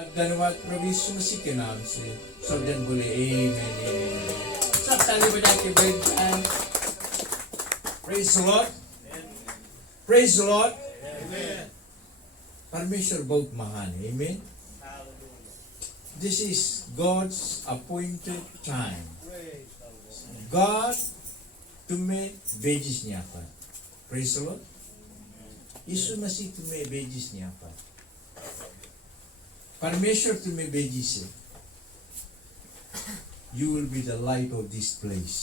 धन्यवाद प्रभु यीशु मसीह के नाम से सब जन बोले आमीन। सब ताली बजा के बैठ जाएं। Praise the Lord, praise the Lord. परमेश्वर बहुत महान है। आमीन। This is God's appointed time. God तुम्हें भेजिस यहाँ पर। Praise the lord. Yeshu Masih तुम्हें भेजिस यहाँ पर। परमेश्वर तुम्हें भेजी से। You will be the light of this place.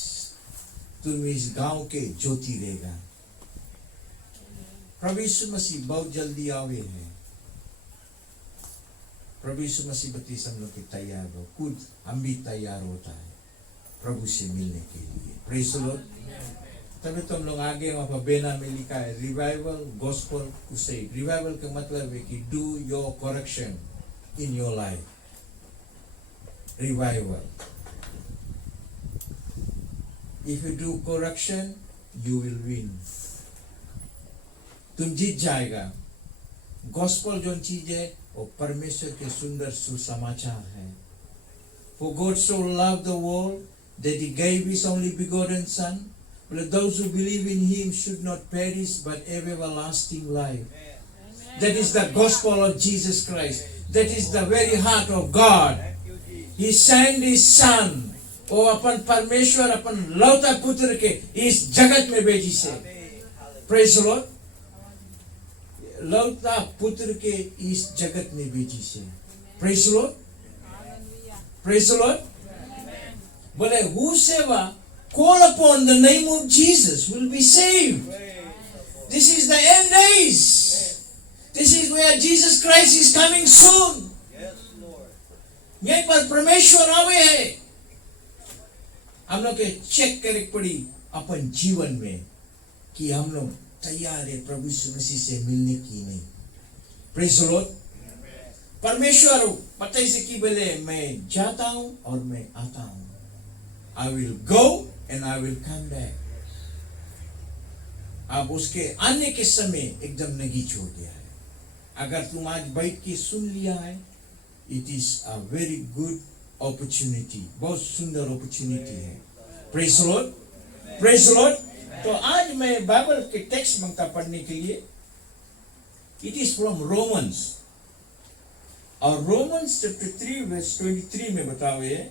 तुम इस गांव के ज्योति रहेगा। प्रभु यीशु मसीह बहुत जल्दी आवे है। प्रभु यीशु मसीह बत्तीस हम लोग के तैयार हो, खुद हम भी तैयार होता है प्रभु से मिलने के लिए। Praise the Lord. तभी तो हम लोग आगे वहां पर बेना में लिखा है रिवाइवल गॉस्पेल क्रूसेड। रिवाइवल का मतलब है कि do your correction in your life. Revival. If you do correction, you will win. तुम जीत जाएगा। गॉस्पेल जो चीज है वो परमेश्वर के सुंदर सुसमाचार है। For God so loved the world that He gave His only begotten Son, but those who believe in Him should not perish but have everlasting life. That is the gospel of Jesus Christ. That is the very heart of God. He sent His Son. वो अपन परमेश्वर अपन लौता पुत्र के इस जगत में भेजी से। Praise the Lord. लौता पुत्र के इस जगत में भेजी से। Praise the Lord. Praise the Lord. बोले whosoever call upon the name of Jesus will be saved. This is the end days. This is where Jesus Christ is coming soon. Yes, Lord. यहाँ पर परमेश्वर आवे है। हम लोग के check करे पड़ी अपन जीवन में कि हम लोग तैयार है प्रभु यीशु मसीह से मिलने की नहीं। Praise the Lord. परमेश्वर पता ही से कि बोले मैं जाता हूँ और मैं आता हूँ। I will go and I will come back. अब उसके आने के समय एकदम नगीच हो गया है। अगर तुम आज बैठ के सुन लिया है, it is a very good opportunity. बहुत सुंदर opportunity है। Praise the Lord. Praise the Lord. तो आज मैं बाइबल के टेक्स्ट मांगता पढ़ने के लिए। It is from Romans. और Romans chapter 3 verse 23 में बता हुए है,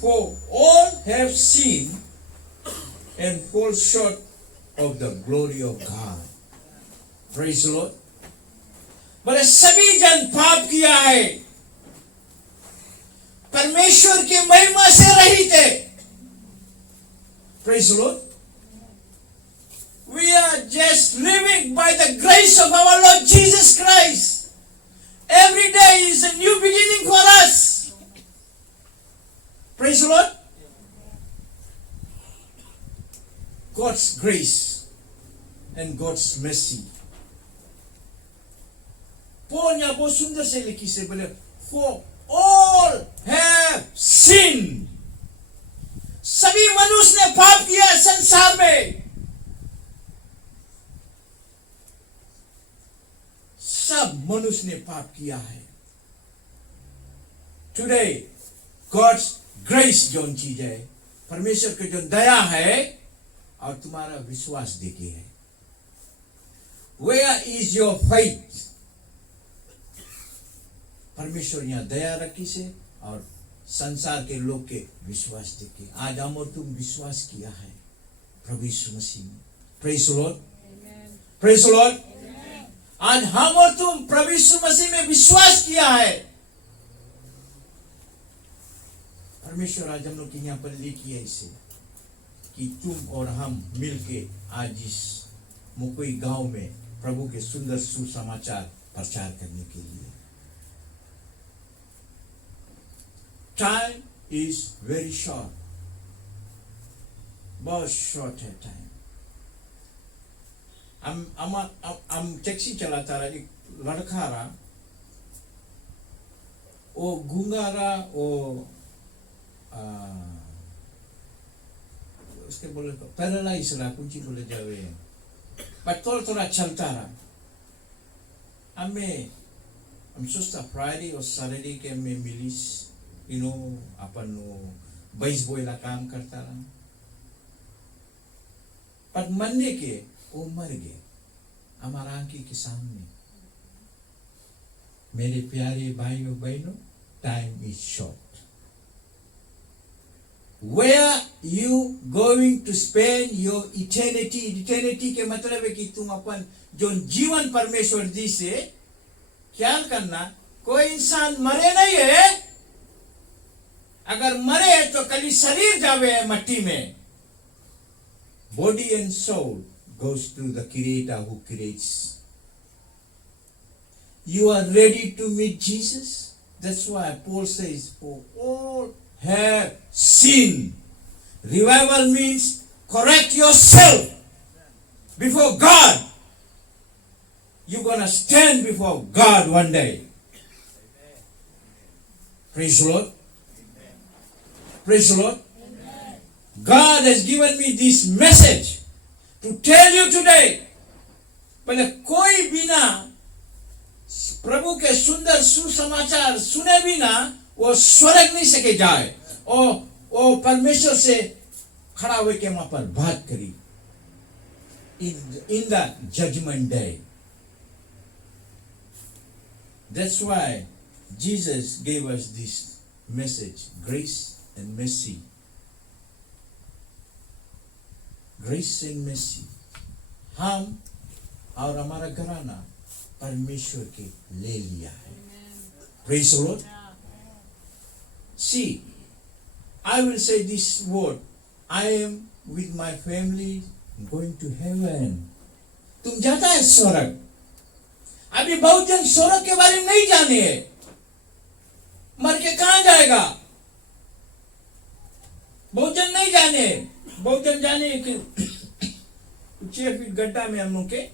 For all have sinned and fall short of the glory of God. Praise the Lord. बोले सभी जन पाप किया है, परमेश्वर की महिमा से रहित है। Praise the Lord. We are just living by the grace of our Lord Jesus Christ. Every day is a new beginning for us. Praise the Lord. God's grace and God's mercy. Paul यहाँ बहुत सुंदर से लिखी से बोले For all have sinned. सभी मनुष्य ने पाप किया संसार में। सब मनुष्य ने पाप किया है। Today God's grace जो चीज है, परमेश्वर की जो दया है और तुम्हारा विश्वास देखिए है। Where is your faith? परमेश्वर यहाँ दया रखी से और संसार के लोग के विश्वास देखे। आज हम और तुम विश्वास किया है प्रभु यीशु मसीह में। Praise the Lord. Praise the Lord. आज हम और तुम प्रभु यीशु मसीह में विश्वास किया है। परमेश्वर आज हम लोग के यहाँ पर लिखी है इसे कि तुम और हम मिलके आज इस मुकोई गांव में प्रभु के सुंदर सुसमाचार प्रचार करने के लिए। Time is very short. बहुत शॉर्ट है टाइम। हम टैक्सी चलाता रहा, एक लड़का रहा, वो गूंगा रहा, वो उसके बोले तो पैरालाइज रहा, कुछ बोले जावे, पर थोड़ा थोड़ा चलता रहा। हमें हम सोचता फ्राइडे और सैटरडे के में मिलिस अपन बाइस बोयला काम करता रहा, पर मंडे के वो मर गए हमारा आंखी के सामने। मेरे प्यारे भाइयों बहनों, time is short. Where you going to spend your eternity? Eternity के मतलब है कि तुम अपन जो जीवन परमेश्वर जी से ख्याल करना। कोई इंसान मरे नहीं है, अगर मरे तो कल शरीर जावे है मट्टी में। Body and soul goes to the Creator who creates. You are ready to meet Jesus? That's why Paul says, for all have sinned. Revival means correct yourself before God. You're gonna stand before God one day. Praise the Lord. Praise the Lord. God has given me this message to tell you today. पहले कोई बिना प्रभु के सुंदर सुसमाचार सुने बिना वो स्वर्ग नहीं सके जाए। और वो परमेश्वर से खड़ा हुए के वहां पर बात करी in the judgment day. That's why Jesus gave us this message, grace and mercy. Grace and mercy. हम और हमारा घराना परमेश्वर के ले लिया है। Praise the Lord. See, I will say this word. I am with my family going to heaven. तुम जाता है स्वर्ग। अभी बहुत जन स्वर्ग के बारे में नहीं जाने हैं। मर के कहां जाएगा? बहुत जन नहीं जाने। बहुत जन जाने कि 6 फीट गड्ढा में हम लोग के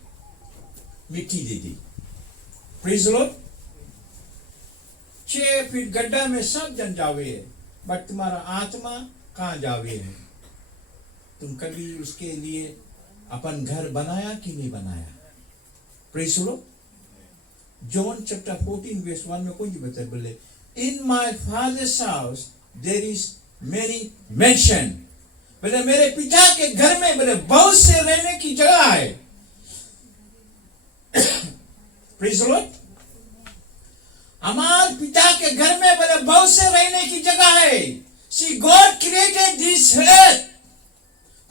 मिट्टी दे दी। Praise the Lord. 6 फीट गड्ढा में सब जन जावे है, बट तुम्हारा आत्मा कहां जावे है? तुम कभी उसके लिए अपन घर बनाया कि नहीं बनाया? Praise the Lord. John chapter 14 verse 1 में कौन जी बताए? बोले, in my father's house there is many mansion. बोले मेरे पिता के घर में बोले बहुत से रहने की जगह है। Praise the Lord. हमारे पिता के घर में बोले बहुत से रहने की जगह है। See, God created this earth.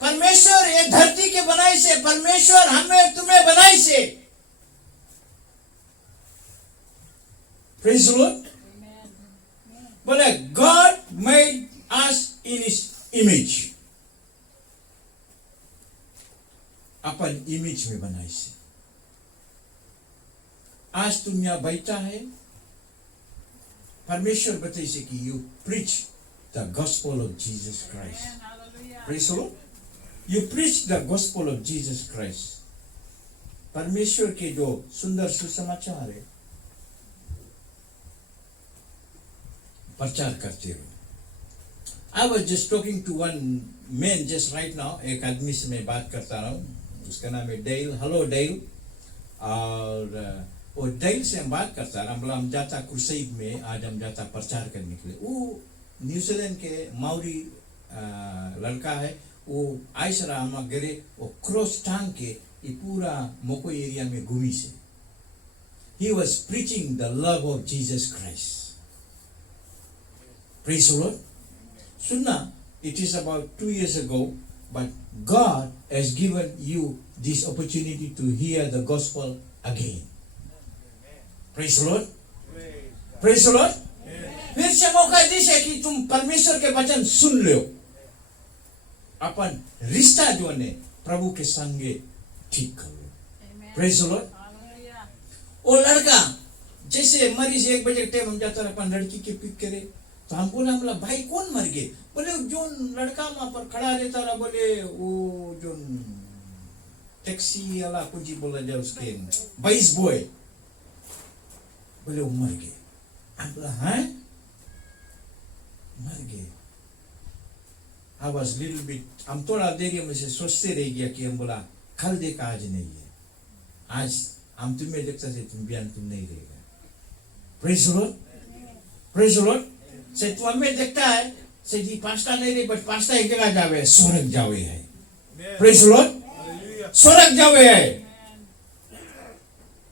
परमेश्वर ये धरती के बनाई से, परमेश्वर हमें तुम्हें बनाई से। Praise the Lord. बोले God made us in His image. Upon image में बनाई से। आज तुम यहाँ बैठा है, परमेश्वर बताई से कि you preach the gospel of Jesus Christ. Praise the Lord. You preach the gospel of Jesus Christ. परमेश्वर के जो सुंदर सुसमाचार है, प्रचार करते हो। I was just talking to one man just right now. एक आदमी से मैं बात करता रहा हूँ, उसका नाम है डेल। Hello del. और वो डेल से हम बात करता रहा। हम जाता क्रूसेड में, आज हम जाता प्रचार करने के लिए। वो न्यूजीलैंड के माउरी लड़का है। वो आइस रहा हम गरे, वो क्रॉस टांग के ये पूरा मोको एरिया में घूमी से। He was preaching the love of Jesus Christ. Praise the Lord. सुनना, it is about 2 years ago, but God has given you this opportunity to hear the gospel again. Praise the Lord. Praise the Lord. फिर से मौका दीजिए कि तुम परमेश्वर के वचन सुन लो, अपन रिश्ता जो है प्रभु के संगे ठीक कर लो। Praise the Lord. वो लड़का जैसे मरीज 1 बजे टाइम हम जाता रहा, अपन लड़की के पिक करे तो हम बोला भाई कौन मर गए? बोले जो लड़का वहां पर खड़ा रहता रहा, बोले वो जो टैक्सी वाला कुछ बोला जाए उसके 22 बॉय, बोले वो मर गए। हम बोला हैं मर गए। I was little bit, हम थोड़ा देरी में से सोचते रह गया कि हम बोला कल देखा आज नहीं है, आज हम तुम्हें देखता थे तुम बयान तुम नहीं रहेगा। Praise the Lord, praise the Lord. से तू हमें देखता है से जी पास्ता नहीं रही बट पास्ता एक जगह जावे स्वर्ग जावे है। प्रेज द लॉर्ड, स्वर्ग जावे है।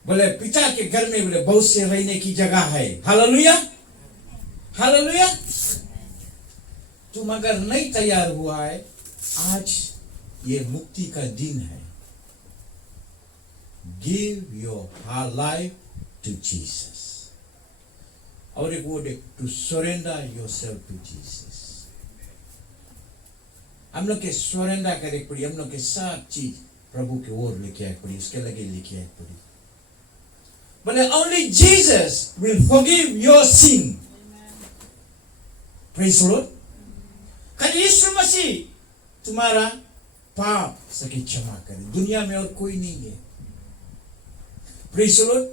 बोले पिता के घर में बोले बहुत से रहने की जगह है। Hallelujah, hallelujah. तुम अगर नहीं तैयार हुआ है, आज ये मुक्ति का दिन है। Give your life to Jesus. और एक वर्ड है to surrender yourself to Jesus. हम लोग के सरेंडर करे पड़ी, हम लोग के सब चीज प्रभु के ओर लेके आए पड़ी, उसके लगे लेके आए पड़ी। बोले only Jesus will forgive your sin. Praise the Lord. खाली यीशु मसीह तुम्हारा पाप सके क्षमा करे, दुनिया में और कोई नहीं है। Praise the Lord.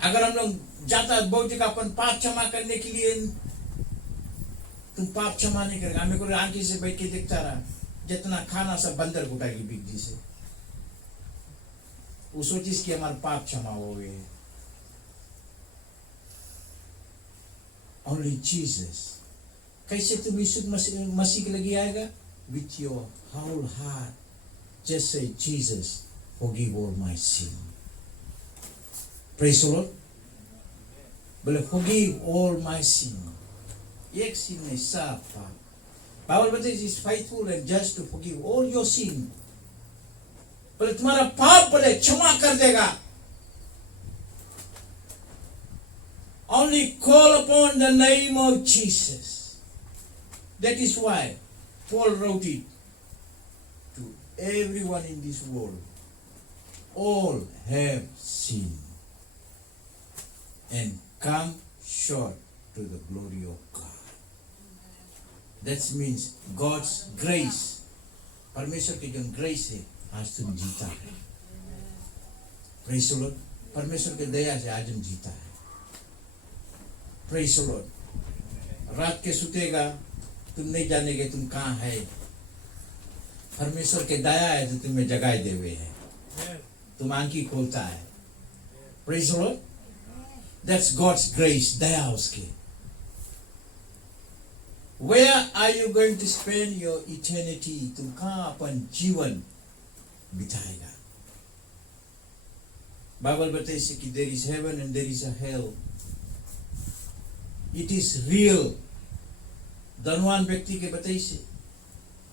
अगर हम लोग जाता बहुत जगह अपन पाप क्षमा करने के लिए, तुम पाप क्षमा नहीं करेगा। हमें को आंखी से बैठ के देखता रहा, जितना खाना सब बंदर घुटाएगी बिगदी से। वो सोचिस कि हमारा पाप क्षमा हो गए। Only Jesus. कैसे तुम यीशु मसीह के लगे आएगा? With your whole heart. Just say Jesus forgive all my sin. Praise the Lord. बोले फॉरगिव ऑल माय सिन। एक सिन नहीं, सब पाप। बाइबल बताता है is faithful and just to forgive all your sin. बोले तुम्हारा पाप बोले क्षमा कर देगा। Only call upon the name of Jesus. That is why Paul wrote it to everyone in this world. All have sinned and come short to the glory of God. That means God's grace. परमेश्वर की जो grace है आज तुम जीता है। Praise the Lord. परमेश्वर की दया से आज हम जीता है। Praise the Lord. रात के सुतेगा तुम नहीं जानेगे तुम कहाँ है। परमेश्वर के दया है तो तुम्हें जगाए दे हुए है, तुम आंखी खोलता है। Praise the lord. That's god's grace, दया उसके। Where are you going to spend your eternity? तुम कहाँ अपन जीवन बिताएगा? बाइबल बताइए कि there is heaven and there is a hell. It is real. धनवान व्यक्ति के बताइए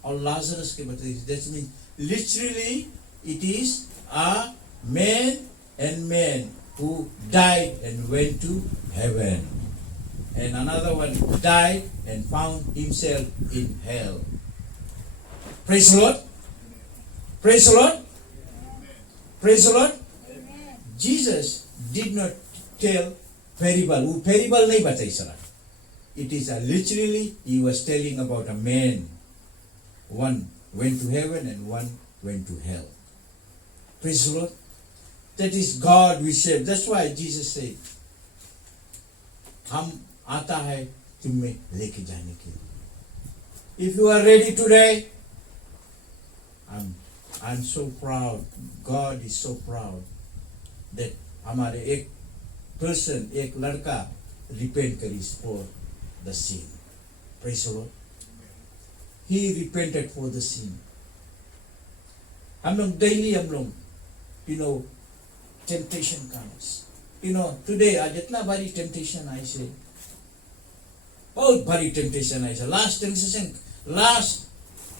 और लाजरस के बताइए। That means literally it is a man who died and went to heaven, and another one died and found himself in hell. Praise the Lord. Praise the Lord. Praise the Lord. Jesus did not tell parable. वो parable नहीं बताई सरा। It is a literally he was telling about a man. One went to heaven and one went to hell. Praise the Lord. That is God we serve. That's why Jesus said, हम आता है तुम्हें लेके जाने के लिए। If you are ready today, I'm so proud. God is so proud that हमारे एक person, एक लड़का repent करी for the sin. Praise the Lord. He repented for the sin. हम लोग daily हम लोग, temptation comes. Today आज इतना भारी temptation आई से, बहुत भारी temptation आई से। Last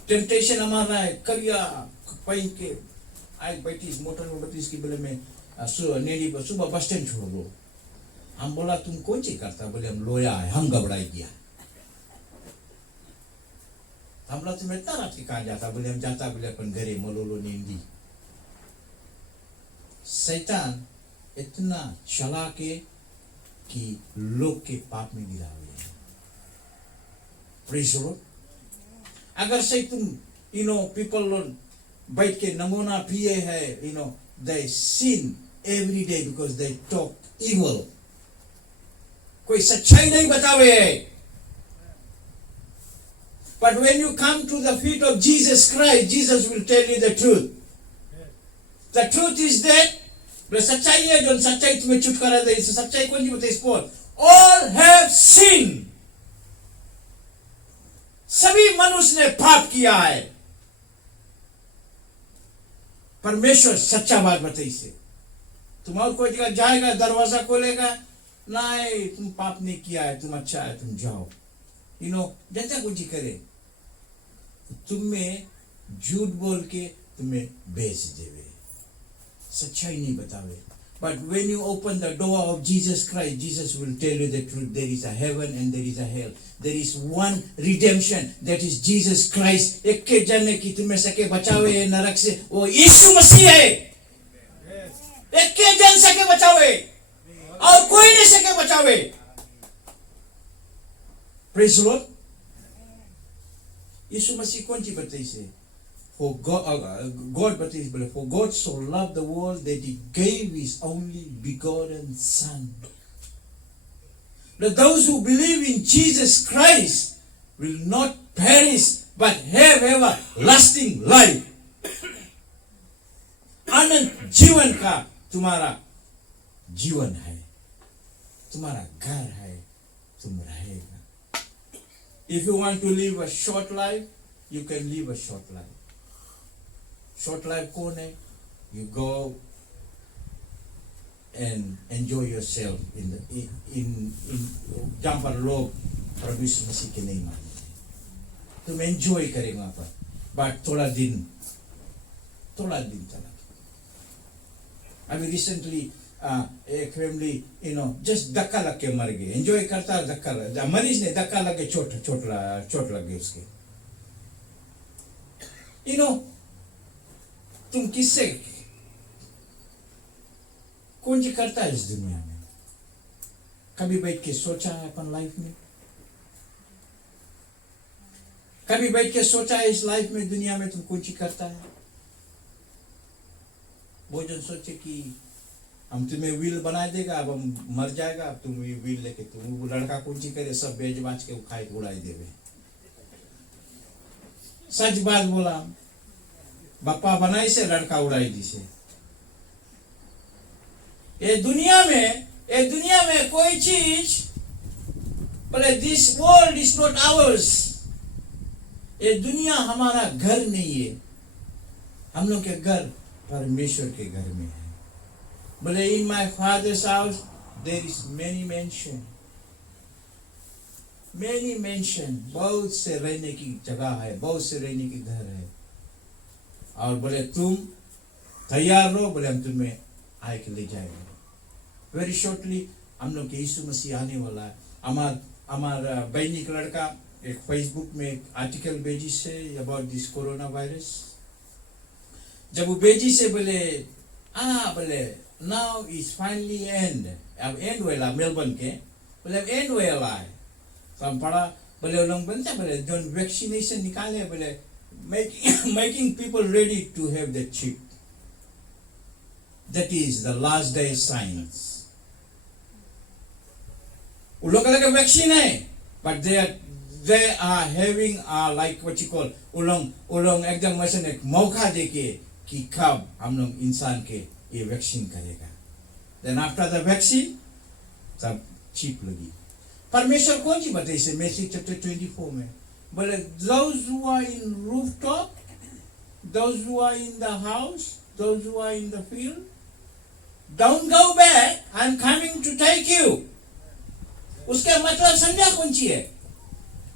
temptation हमारा है करिया पहन के आई बैठी मोटर में बैठी इसकी बोले मैं नेड़ी पर सुबह बस स्टैंड छोड़ दो। हम बोला तुम कौन सी करता? बोले हम लोया है, हम घबराई गया। हम बोला तुम इतना रात कहाँ जाता? बोले हम जाता बोले अपन घरे मलोलो नींदी। शैतान इतना चला के कि लोग के पाप में गिरा हुए हैं। Praise the Lord. अगर से तुम people बैठ के नमूना पिए है, they sin every day because they talk evil. कोई सच्चाई नहीं बतावे है। But when you come to the feet of Jesus Christ, Jesus will tell you the truth. The truth is that सच्चाई है जो सच्चाई तुम्हें छुटकारा दे। सच्चाई कौन सी बताई? all have sinned. सभी मनुष्य ने पाप किया है. परमेश्वर सच्चा बात बताई से. तुम और कोई जगह जाएगा, दरवाजा खोलेगा, नहीं तुम पाप नहीं किया है, तुम अच्छा है, तुम जाओ. जनता कुछ करे, तुम्हें झूठ बोल के तुम्हें बेच देवे, सच्चाई नहीं बतावे. But when you open the door of Jesus Christ, Jesus will tell you the truth. There is a heaven and there is a hell. There is one redemption, that is Jesus Christ. एक के जन की तुम्हें सके बचावे नरक से, वो यीशु मसीह है. एक के जन सके बचावे और कोई नहीं सके बचावे. Praise the Lord. यीशु मसीह कौन सी बताई से? For God बताई बोले, for God so loved the world that He gave His only begotten Son. That those who believe in Jesus Christ will not perish but have everlasting life. अनंत जीवन का तुम्हारा जीवन है, तुम्हारा घर है, तुम रहेगा. If you want to live a short life, you can live a short life. Short life कौन है? You go and enjoy yourself in जहाँ पर लोग प्रभु यीशु मसीह के नहीं मानते, तुम एंजॉय करेंगे वहाँ पर. बट थोड़ा दिन चला. अभी रिसेंटली एक फैमिली जस्ट धक्का लग के मर गए. एंजॉय करता धक्का लग, मरीज ने धक्का लग के चोट लग गई उसके. तुम किससे कौन सी करता है इस दुनिया में? कभी बैठ के सोचा है अपन लाइफ में? कभी बैठ के सोचा है इस लाइफ में, दुनिया में तुम कौन सी करता है? वो जन सोचे कि हम तुम्हें व्हील बना देगा, अब हम मर जाएगा, अब तुम व्हील लेके तुम वो लड़का कौन सी करे, सब बेच बाच के खाए उड़ाई देवे. सच बात बोला, बापा बनाई से लड़का उड़ाई दी से. ये दुनिया में कोई चीज बोले this world is not hours. ये दुनिया हमारा घर नहीं है. हम लोग के घर परमेश्वर के घर में है. बोले in my father's house there is many mansion, बहुत से रहने की जगह है, बहुत से रहने के घर है. और बोले तुम तैयार रहो, बोले हम तुम्हें आए के ले जाएंगे. वेरी शॉर्टली हम लोग के यीशु मसीह आने वाला है. हमारा बहनी का लड़का एक फेसबुक में एक आर्टिकल भेजी say about this corona virus. जब वो भेजी से बोले नाउ इज फाइनली एंड, अब एंड वेला मेलबर्न के, बोले अब एंड वेला है. तो हम पढ़ा, बोले लोग बनते बोले जो वैक्सीनेशन निकाले, बोले making people ready to have the chip. That is the last day signs. उन लोग का वैक्सीन है, but they are having like what you call उन लोग एकदम वैसे एक मौका देके कि कब हम लोग इंसान के ये वैक्सीन करेगा. Then after the vaccine तब चिप लगी. परमेश्वर कौन सी बताई से मैथ्यू चैप्टर 24 में बोले those who are in rooftop, those who are in the house, those who are in the field, don't go back, I'm coming to take you. उसका मतलब समझा कौन सी है?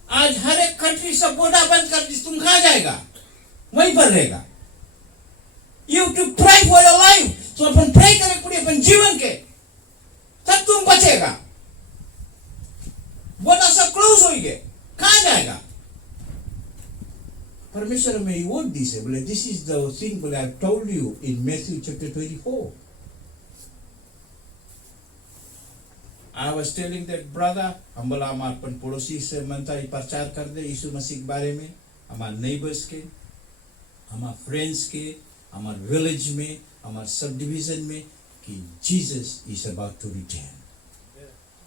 आज हर एक कंट्री सब बॉर्डर बंद कर दी, तुम कहाँ जाएगा? वहीं पर रहेगा. You have to pray for your life. तो अपन प्रे करें पूरे अपन जीवन के, तब तुम बचेगा. बॉर्डर सब क्लोज हो गए, कहाँ जाएगा? परमेश्वर में ये वर्ड दी से बोले दिस इज द थिंग बोले I told you in Matthew chapter 24. I was telling that brother, हम बोला हमारे अपन पड़ोसी से मनता ही प्रचार कर दे यीशु मसीह के बारे में, हमारे नेबर्स के, हमारे फ्रेंड्स के, हमारे विलेज में, हमारे सब डिवीजन में कि Jesus is about to return.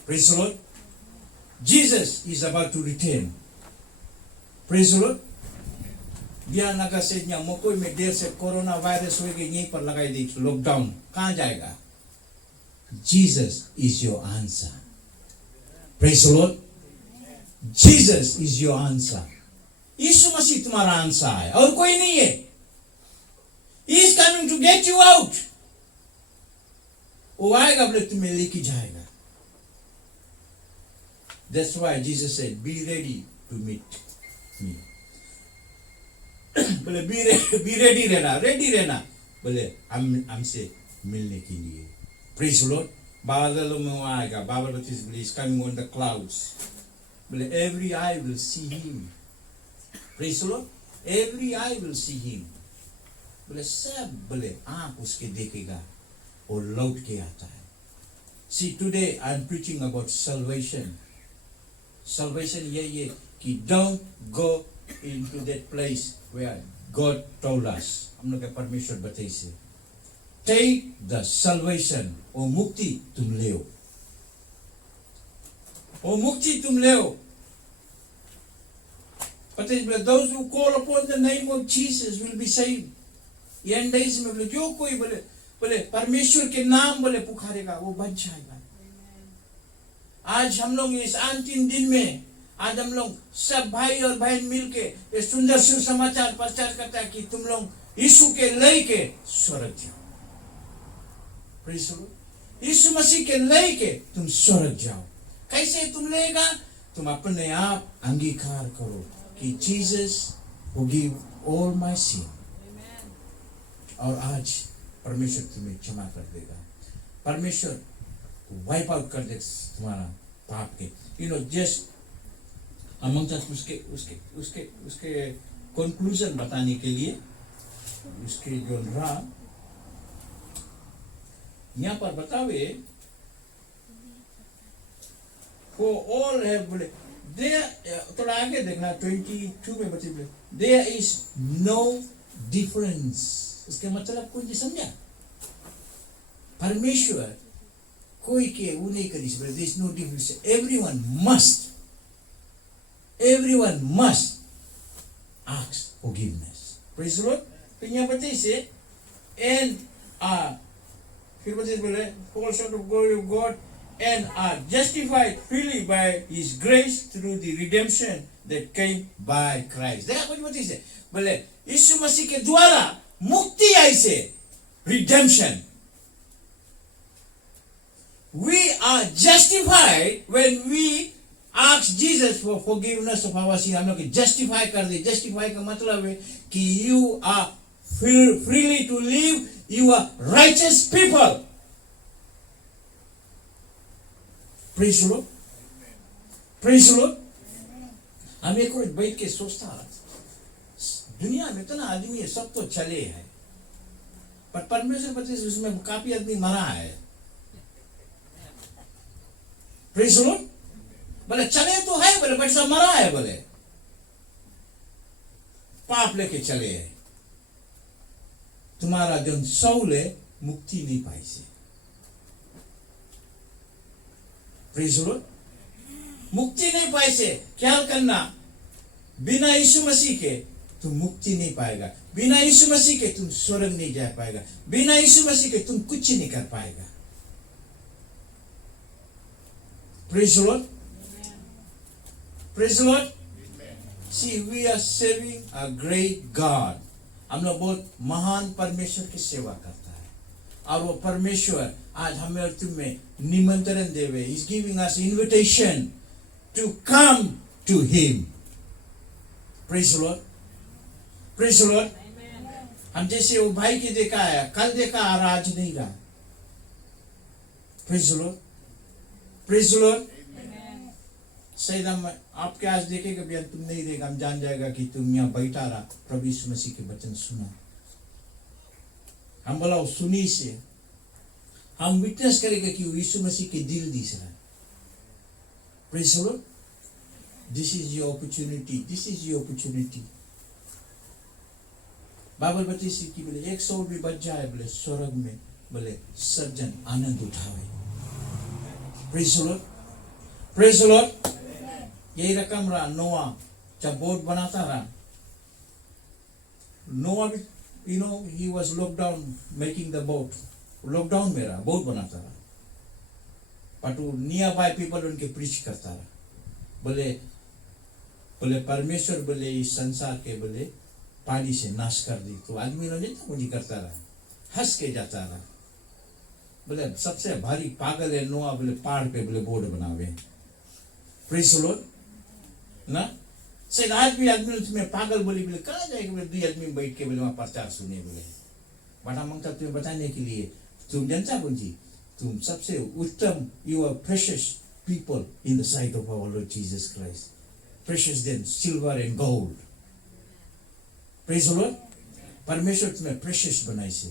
Praise the Lord. Jesus is about to return. Praise the Lord. बिया नगर से मोकोई में देर से कोरोना वायरस हो गई, यहीं पर लगाई दी लॉकडाउन, कहाँ जाएगा? Jesus is your answer. Praise the Lord. Jesus is your answer. यीशु मसीह तुम्हारा आंसर है और कोई नहीं है. He is coming to get you out. वो आएगा बोले तुम्हें लेके जाएगा. That's why Jesus said, "Be ready to meet me." बोले be ready रहना, ready रहना. बोले हमसे मिलने के लिए. Praise the Lord. बादलों में वो आएगा. बाबा बत्तीस बोले, "Is coming on the clouds." बोले every eye will see him. Praise the Lord. Every eye will see him. बोले सब बोले आंख उसके देखेगा और लौट के आता है. See, today I am preaching about salvation. Salvation यही है कि don't go into that place where God told us. हम लोग के परमेश्वर बताइए से. Take the salvation. वो मुक्ति तुम ले हो. वो मुक्ति तुम ले हो. But those who call upon the name of Jesus will be saved. And days में बोले जो कोई बोले परमेश्वर के नाम बोले पुकारेगा वो बच जाएगा. आज हम लोग इस अंतिम दिन में आज हम लोग सब भाई और बहन मिलके ये सुंदर सुसमाचार प्रचार करता है कि तुम लोग यीशु के लय के स्वर्ग जाओ. Praise the lord. Yeshu Masih के लय के तुम स्वर्ग जाओ. कैसे तुम लेगा? तुम अपने आप अंगीकार करो कि Jesus forgive all my sin. और आज परमेश्वर तुम्हें क्षमा कर देगा. परमेश्वर वाइप आउट कर दे तुम्हारा पाप के. यू नो जस्ट अमंग उसके उसके उसके उसके कंक्लूजन बताने के लिए उसके जो रहा यहाँ पर बतावे वो ऑल है बोले थोड़ा आगे देखना 22 में बचे बोले देयर इज नो डिफरेंस. उसके मतलब कोई नहीं समझा. परमेश्वर कोई के वो नहीं करी सकते. There is no difference. Everyone must ask forgiveness. Praise the Lord. तो यहाँ बताइए से एंड फिर बताइए बोले fall short of glory of God and are justified freely by His grace through the redemption that came by Christ. देखा कुछ बताइए से बोले यीशु मसीह के द्वारा मुक्ति आई से redemption. We are justified when we ask Jesus for forgiveness of our sin. हम लोग justify कर दे. Justify का मतलब है कि you are freely to live. You are righteous people. Praise the Lord. Praise the Lord. हम एक और बैठ के सोचता दुनिया में इतना आदमी है सब तो चले है पर परमेश्वर पति उसमें काफी आदमी मरा है. Praise the Lord. बोले चले तो है बोले बट सब मरा है बोले पाप लेके चले है. तुम्हारा जो सोल है मुक्ति नहीं पाई से. Praise the Lord. मुक्ति नहीं पाई से. ख्याल करना बिना यीशु मसीह के तुम मुक्ति नहीं पाएगा. बिना यीशु मसीह के तुम स्वर्ग नहीं जा पाएगा. बिना यीशु मसीह के तुम कुछ नहीं कर पाएगा. Praise the Lord. Praise the Lord. See, we are serving a great God. हम लोग बहुत महान परमेश्वर की सेवा करता है और वो परमेश्वर आज हमें और तुम्हें निमंत्रण देवे. He is giving us invitation to come to Him. Praise the Lord. Praise the Lord. हम जैसे वो भाई के देखा है कल देखा और आज नहीं रहा. Praise the Lord. Praise the Lord. शायद हम आपके आज देखेगा भी तुम नहीं देगा हम जान जाएगा कि तुम यहाँ बैठा रहा प्रभु यीशु मसीह के वचन सुना. हम बोला सुनी से हम विटनेस करेंगे कि यीशु मसीह के दिल दिस रहा है. Praise the Lord. This is your opportunity. This is your opportunity. Bible बताइए कि बोले एक सौ भी बच जाए बोले स्वर्ग में बोले सब जन आनंद उठावे. Praise the Lord. Praise the Lord. यही रकम रहा नोआ जब बोट बनाता रहा. नोआ भी you know he was locked down making the boat. Lockdown में रहा बोट बनाता रहा. बट वो नियर बाय पीपल उनके प्रीच करता रहा, बोले बोले परमेश्वर बोले इस संसार के बोले पानी से नाश कर दी, तो आदमी ने तो मुझे करता रहा, हंस के जाता रहा, बोले सबसे भारी पागल है नोआ, बोले पहाड़ पे बोले बोर्ड बनावे, प्रेज द लॉर्ड ना। शायद आज भी आदमी तुम्हें पागल बोली, बोले कहाँ जाएगा, बोले 2 आदमी बैठ के बोले वहां प्रचार सुने, बोले बड़ा मांगता तुम्हें बताने के लिए, तुम जनता कौन जी, तुम सबसे उत्तम, you are precious people in the sight of our Lord Jesus Christ, precious then silver and gold, praise the Lord. परमेश्वर तुम्हें प्रेशियस बनाई से,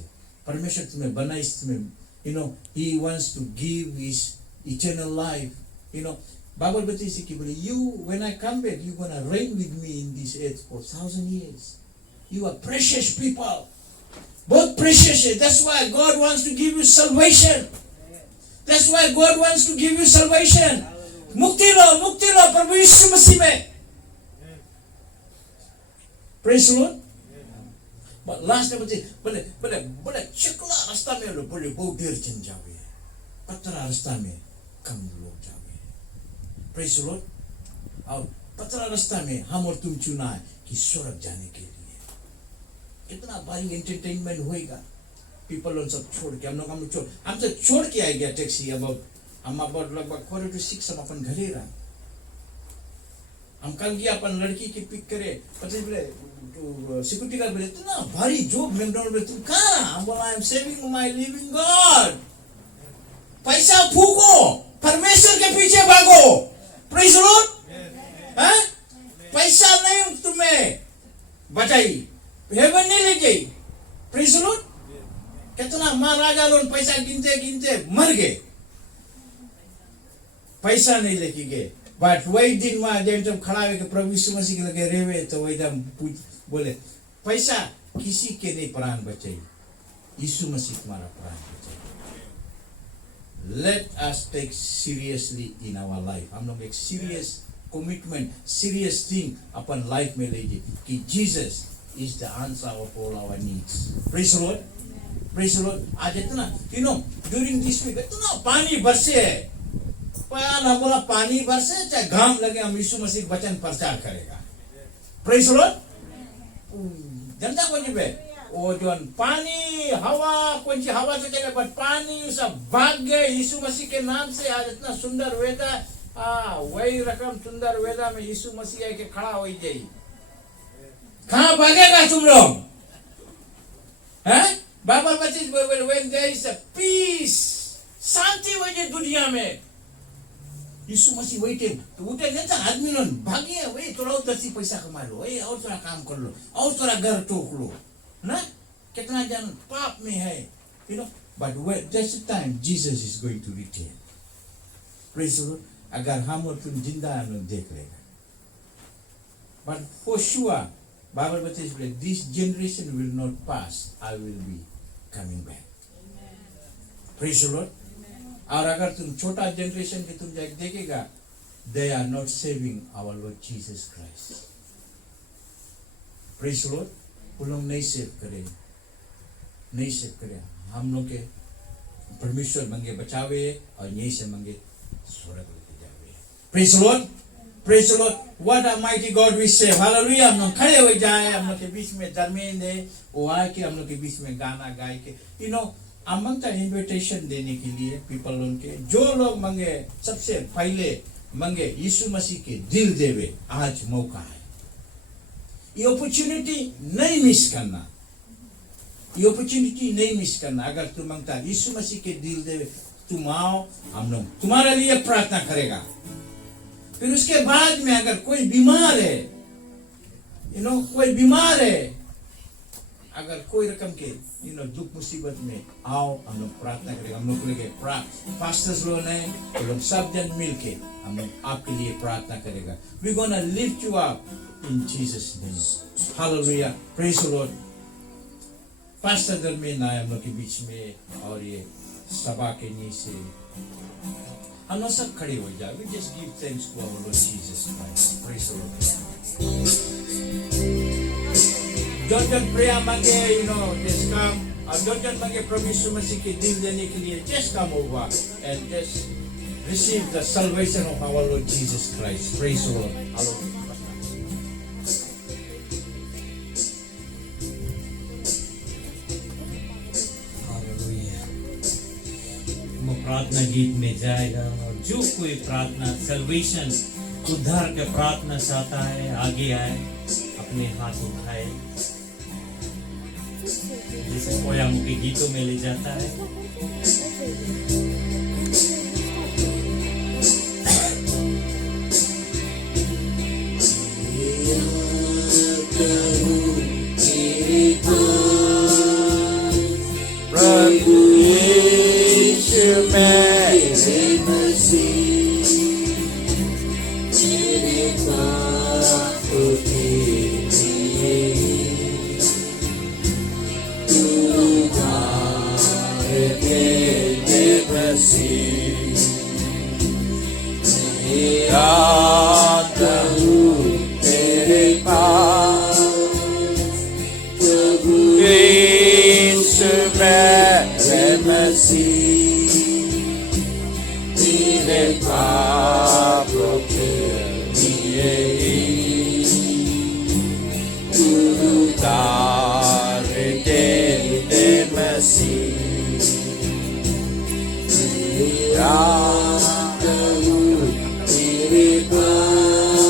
परमेश्वर तुम्हें बनाई, तुम्हें you know he wants to give his eternal life, you know Bible बताई से कि बोले you when I come back you gonna reign with me in this earth for 1,000 years, you are precious people, बहुत precious है, that's why God wants to give you salvation, that's why God wants to give you salvation, मुक्ति लो प्रभु यीशु मसीह में, praise the Lord। Last में बोले बोले बोले चिकला रास्ता में बोले बहुत देर चल जावे, पतरा रास्ता में कम लोग जावे, प्रेज द लॉर्ड। और पतरा रास्ता में हम और तुम चुना है कि स्वर्ग जाने के लिए, कितना भारी एंटरटेनमेंट होएगा, पीपल उन सब छोड़ के हम तो छोड़ के आ गया टैक्सी, अब हम लगभग 4 to 6 हम अपन घरे रहा, हम कल गया अपन लड़की की पिक करे, पता बोले सिक्योरिटी गार्ड बोले इतना भारी जॉब मैकडॉनल्ड में तुम कहाँ, हम बोला I am saving my living God, पैसा फूको परमेश्वर के पीछे भागो, प्रेज द लॉर्ड। हैं पैसा नहीं तुम्हें बचाई, हेवन नहीं ले गई, प्रेज द लॉर्ड। कितना महाराजा लोग पैसा गिनते गिनते मर गए, पैसा नहीं लेके गए, बट वही दिन वहां जब खड़ा है प्रभु यीशु मसीह के लगे रेवे, तो वही दम बोले पैसा किसी के नहीं प्राण बचाई, यीशु मसीह तुम्हारा प्राण बचाई। Let us take seriously in our life, हम लोग एक सीरियस कमिटमेंट, सीरियस थिंग अपन लाइफ में लीजिए कि Jesus is the answer of all our needs, praise the Lord, praise the Lord. आज इतना ड्यूरिंग दिस वीक इतना पानी बरसे है, हम बोला पानी बरसे चाहे घाम लगे, हम यीशु मसीह वचन प्रचार करेगा, प्रेज द लॉर्ड। जनता को जिबे वो जो पानी हवा कौन सी हवा से चले, बट पानी सब भाग गए यीशु मसीह के नाम से। आज इतना सुंदर वेदर, वही रकम सुंदर वेदर में यीशु मसीह के खड़ा हो जाए, कहाँ भागेगा तुम लोग, हैं? बाइबल बच्चे when there is a peace, शांति हो जाए दुनिया में, यीशु मसीह वही थे तो उठे नहीं था आदमी लोग भागे, वही थोड़ा और 10 पैसा कमा लो, वही और थोड़ा काम कर लो, और थोड़ा घर टोक लो ना, कितना जन पाप में है, but when that's the time Jesus is going to return, praise the Lord। अगर हम और तुम जिंदा हम लोग देख लेगा, but for sure बाइबल बताती है this generation will not pass, I will be coming back, praise the Lord। और अगर तुम छोटा जनरेशन के तुम देखेगा, they are not saving our Lord Jesus Christ, praise the Lord। वो लोग नहीं सेव करे, हम लोग के परमेश्वर मंगे बचावे और यहीं से मंगे स्वर्ग लेके जावे, praise the Lord, praise the Lord। What a mighty God we serve, hallelujah। हम लोग खड़े हो जाए, हम लोग के बीच में धर्मेंद्र है वो आए के हम लोग के बीच में गाना गाए के, हम मांगता इन्विटेशन देने के लिए पीपल उनके जो लोग मंगे, सबसे पहले मंगे यीशु मसीह के दिल देवे, आज मौका है, ये अपॉर्चुनिटी नहीं मिस करना, ये अपॉर्चुनिटी नहीं मिस करना। अगर तुम मांगता यीशु मसीह के दिल देवे, तुम आओ, हम लोग तुम्हारे लिए प्रार्थना करेगा। फिर उसके बाद में अगर कोई बीमार है, कोई बीमार है, अगर कोई रकम के दुख मुसीबत में आओ, हम लोग प्रार्थना करेंगे, हम लोग लेके पास्टर्स लोग हैं, वो लोग सब जन मिलके हम लोग आपके लिए प्रार्थना करेगा। We gonna lift you up in Jesus name, hallelujah, praise the Lord. Pastor Dharmendra आए हम लोग के बीच में, और ये सभा के नीचे हम लोग सब खड़े हो जाए। We just give thanks to our Lord Jesus Christ, praise the Lord. जन प्रेयर मांगे, just come। और जन मांगे प्रभु यीशु मसीह के दिल देने के लिए, just come over and just receive the salvation of our Lord Jesus Christ. Praise the Lord. प्रार्थना गीत में जाएगा और जो कोई प्रार्थना सल्वेशन उद्धार का प्रार्थना चाहता है आगे आए, अपने हाथ उठाए, जिसे पोयामों के गीतों में ले जाता है। प्रभु यीशु मेरे मसीह, तेरे पापों के लिए तू उद्धार दे मसीह। मैं आता हूँ तेरे पास, प्रभु यीशु मेरे मसीह, तेरे पापों के लिए तू उद्धार दे मसीह। मैं आता हूँ तेरे पास।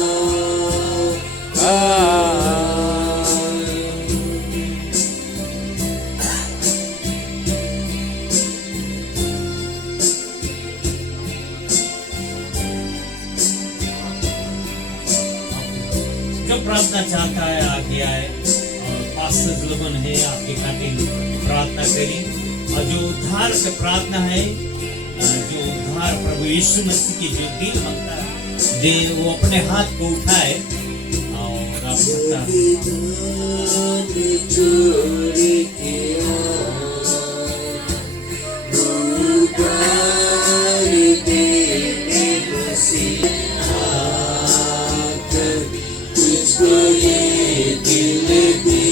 जो प्रार्थना चाहता है आगे आए, और पास्टर्स लोगन है आपके खातिर प्रार्थना करी। और जो उद्धार का प्रार्थना है, जो उद्धार प्रभु यीशु मसीह की जो दिल मांगता है, दे वो अपने हाथ को उठाए और आप सकता तुझको ये दिल भी